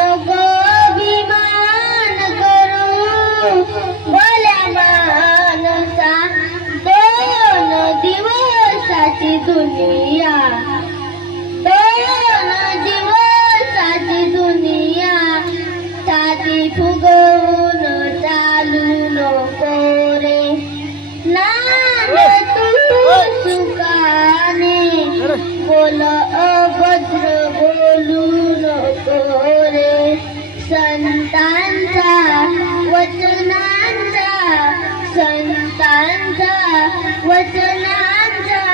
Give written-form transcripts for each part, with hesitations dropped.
नको अभिमान करू भल्या माणसा, 2 दिवसाची दुनिया, 2 दिवसाची दुनिया, छाती फुगवून चालू नको रे नान तू सुखाने, बोल अभद्र बोलू नको रे संतांचा वचनांचा, संतांचा वचनांचा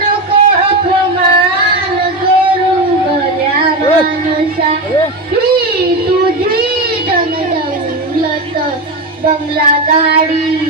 नको अपमान करू भल्या माणसा। ही तुझी धनदौलत, बंगला गाडी